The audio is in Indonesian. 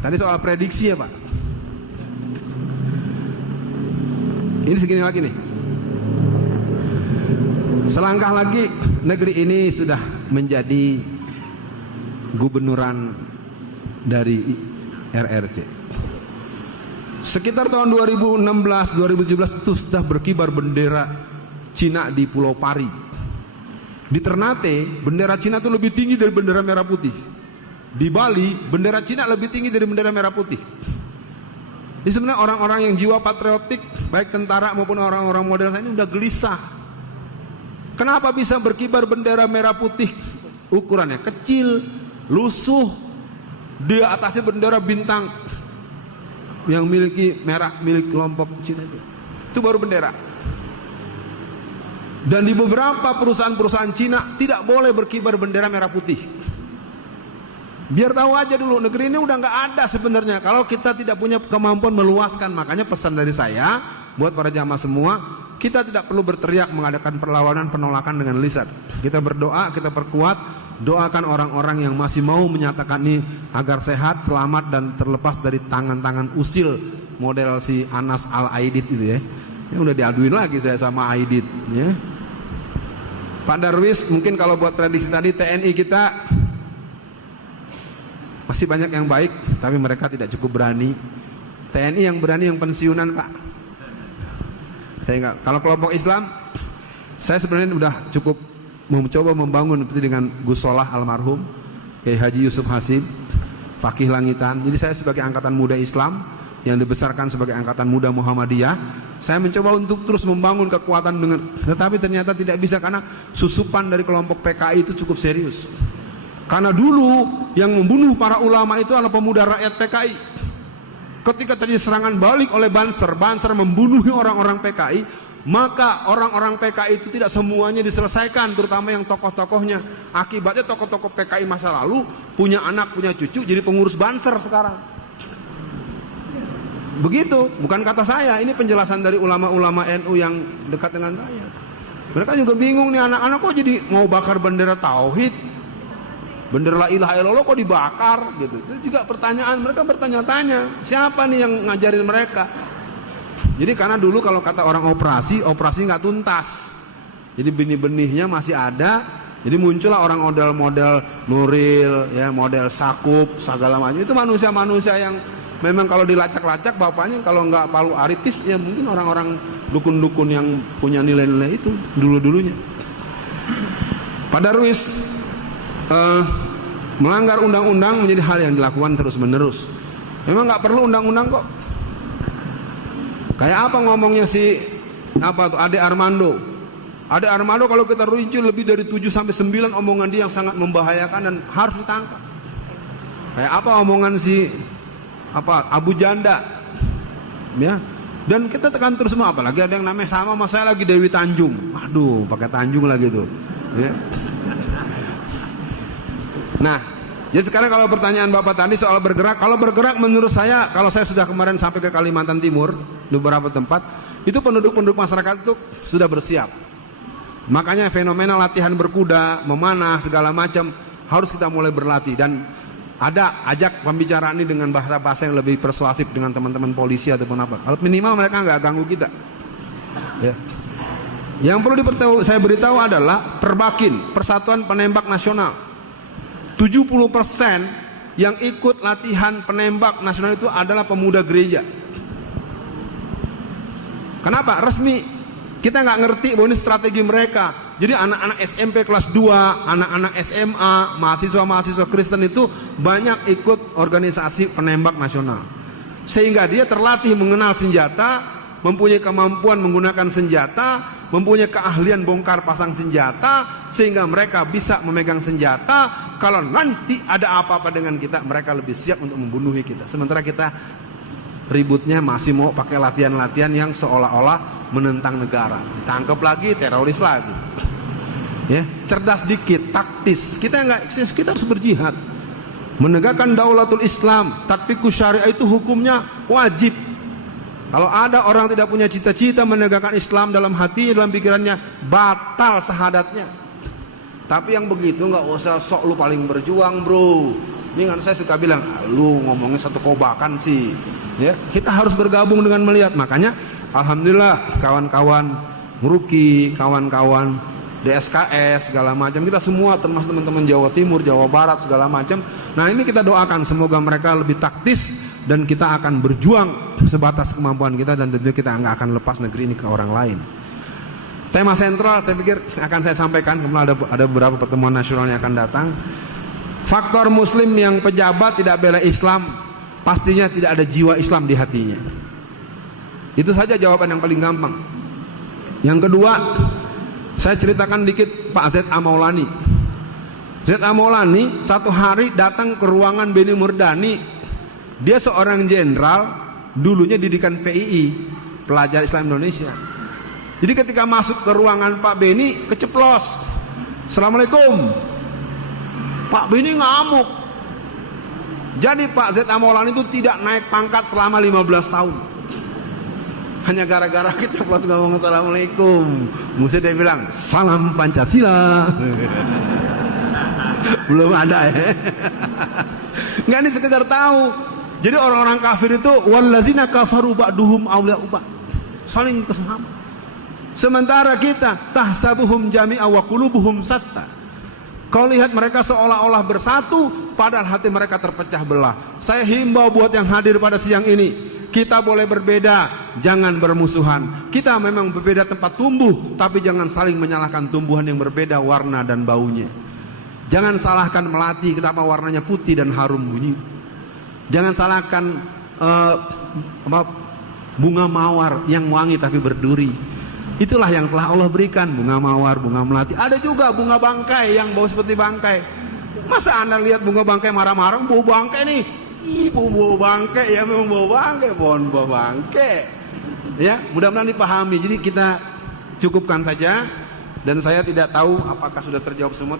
Tadi soal prediksi ya Pak. Ini segini lagi nih. Selangkah lagi negeri ini sudah menjadi gubernuran dari RRC. Sekitar tahun 2016-2017 itu sudah berkibar bendera Cina di Pulau Pari. Di Ternate bendera Cina itu lebih tinggi dari bendera merah putih. Di Bali bendera Cina lebih tinggi dari bendera merah putih. Ini sebenarnya orang-orang yang jiwa patriotik, baik tentara maupun orang-orang modern ini udah gelisah. Kenapa bisa berkibar bendera merah putih? Ukurannya kecil, lusuh, di atasnya bendera bintang yang milik kelompok Cina itu baru bendera. Dan di beberapa perusahaan-perusahaan Cina tidak boleh berkibar bendera merah putih. Biar tahu aja dulu, negeri ini udah nggak ada sebenarnya kalau kita tidak punya kemampuan meluaskan. Makanya pesan dari saya buat para jamaah semua, kita tidak perlu berteriak mengadakan perlawanan penolakan dengan lisan. Kita berdoa, kita perkuat, doakan orang-orang yang masih mau menyatakan ini agar sehat, selamat dan terlepas dari tangan-tangan usil model si Anas Al-Aidid itu ya. Ya udah diaduin lagi saya sama Aidid ya. Pak Darwis, mungkin kalau buat prediksi tadi TNI kita masih banyak yang baik, tapi mereka tidak cukup berani. TNI yang berani yang pensiunan Pak. Saya enggak. Kalau kelompok Islam, saya sebenarnya udah cukup mencoba membangun seperti dengan Gus Solah almarhum, Kiai Haji Yusuf Hasim, Fakih Langitan. Jadi saya sebagai angkatan muda Islam yang dibesarkan sebagai angkatan muda Muhammadiyah, saya mencoba untuk terus membangun kekuatan dengan, tetapi ternyata tidak bisa karena susupan dari kelompok PKI itu cukup serius. Karena dulu yang membunuh para ulama itu adalah pemuda rakyat PKI. Ketika terjadi serangan balik oleh Banser membunuh orang-orang PKI, maka orang-orang PKI itu tidak semuanya diselesaikan, terutama yang tokoh-tokohnya. Akibatnya tokoh-tokoh PKI masa lalu punya anak, punya cucu, jadi pengurus Banser sekarang. Begitu, bukan kata saya, ini penjelasan dari ulama-ulama NU yang dekat dengan saya. Mereka juga bingung nih, anak-anak kok jadi mau bakar bendera tauhid, bendera la ilaha illallah kok dibakar gitu. Itu juga pertanyaan, mereka bertanya-tanya, siapa nih yang ngajarin mereka? Jadi karena dulu kalau kata orang operasi nggak tuntas. Jadi benih-benihnya masih ada. Jadi muncullah orang model Nuril, ya, model Sakup, segala macam. Itu manusia-manusia yang memang kalau dilacak-lacak bapaknya kalau nggak Palu Aritis ya mungkin orang-orang dukun-dukun yang punya nilai-nilai itu dulu-dulunya. Pak Darwis, melanggar undang-undang menjadi hal yang dilakukan terus-menerus. Memang nggak perlu undang-undang kok. Kayak apa ngomongnya si Ade Armando. Ade Armando kalau kita rinci lebih dari 7-9 omongan dia yang sangat membahayakan dan harus ditangkap. Kayak apa omongan si Abu Janda. Ya. Dan kita tekan terus semua, apalagi ada yang namanya sama saya lagi Dewi Tanjung. Aduh, pakai Tanjung lagi tuh. Ya. Nah, jadi sekarang kalau pertanyaan Bapak tadi soal bergerak, kalau bergerak menurut saya, kalau saya sudah kemarin sampai ke Kalimantan Timur, di beberapa tempat, itu penduduk-penduduk masyarakat itu sudah bersiap. Makanya fenomena latihan berkuda, memanah, segala macam, harus kita mulai berlatih. Dan ada ajak pembicaraan ini dengan bahasa-bahasa yang lebih persuasif dengan teman-teman polisi ataupun apa. Kalau minimal mereka nggak ganggu kita. Ya. Yang perlu saya beritahu adalah Perbakin, Persatuan Penembak Nasional. 70% yang ikut latihan penembak nasional itu adalah pemuda gereja. Kenapa? Resmi. Kita nggak ngerti bahwa ini strategi mereka. Jadi anak-anak SMP kelas 2, anak-anak SMA, mahasiswa-mahasiswa Kristen itu banyak ikut organisasi penembak nasional. Sehingga dia terlatih mengenal senjata, mempunyai kemampuan menggunakan senjata, mempunyai keahlian bongkar pasang senjata, sehingga mereka bisa memegang senjata. Kalau nanti ada apa-apa dengan kita, mereka lebih siap untuk membunuhi kita. Sementara kita ributnya masih mau pakai latihan-latihan yang seolah-olah menentang negara. Ditangkap lagi, teroris lagi. Ya, cerdas dikit, taktis. Kita harus berjihad. Menegakkan daulatul Islam, tatbiqus syariah itu hukumnya wajib. Kalau ada orang tidak punya cita-cita menegakkan Islam dalam hati, dalam pikirannya, batal syahadatnya. Tapi yang begitu nggak usah sok lu paling berjuang bro. Ini kan saya suka bilang, lu ngomongnya satu kobakan sih. Ya, kita harus bergabung dengan melihat. Makanya alhamdulillah kawan-kawan Meruki, kawan-kawan DSKS segala macam, kita semua termasuk teman-teman Jawa Timur, Jawa Barat segala macam. Nah, ini kita doakan semoga mereka lebih taktis dan kita akan berjuang sebatas kemampuan kita, dan tentu kita nggak akan lepas negeri ini ke orang lain. Tema sentral saya pikir akan saya sampaikan, kemudian ada beberapa pertemuan nasional yang akan datang. Faktor muslim yang pejabat tidak bela Islam, pastinya tidak ada jiwa Islam di hatinya. Itu saja jawaban yang paling gampang. Yang kedua, saya ceritakan dikit Pak Z.A. Maulani. Z.A. Maulani satu hari datang ke ruangan Beni Murdani. Dia seorang jenderal, dulunya didikan PII, Pelajar Islam Indonesia. Jadi ketika masuk ke ruangan Pak Beni, keceplos. Assalamualaikum. Pak Beni ngamuk. Jadi Pak Z.A. Maulani itu tidak naik pangkat selama 15 tahun. Hanya gara-gara kita plus ngomong assalamualaikum. Mesti dia bilang salam Pancasila. Belum ada ya. Nggak, ini sekedar tahu. Jadi orang-orang kafir itu wallazina kafaru ba'duhum awliya'u ba'd. Saling kesama. Sementara kita tahsabuhum jami'a wa qulubuhum satta. Kau lihat mereka seolah-olah bersatu, padahal hati mereka terpecah belah. Saya himbau buat yang hadir pada siang ini, kita boleh berbeda, jangan bermusuhan. Kita memang berbeda tempat tumbuh, tapi jangan saling menyalahkan tumbuhan yang berbeda warna dan baunya. Jangan salahkan melati, kenapa warnanya putih dan harum bunyi. Jangan salahkan bunga mawar yang wangi tapi berduri. Itulah yang telah Allah berikan, bunga mawar, bunga melati. Ada juga bunga bangkai yang bau seperti bangkai. Masa Anda lihat bunga bangkai marah-marah, bau bangkai nih. Bau bangkai, ya memang bau bangkai, pohon bau bangkai. Ya, mudah-mudahan dipahami. Jadi kita cukupkan saja, dan saya tidak tahu apakah sudah terjawab semua.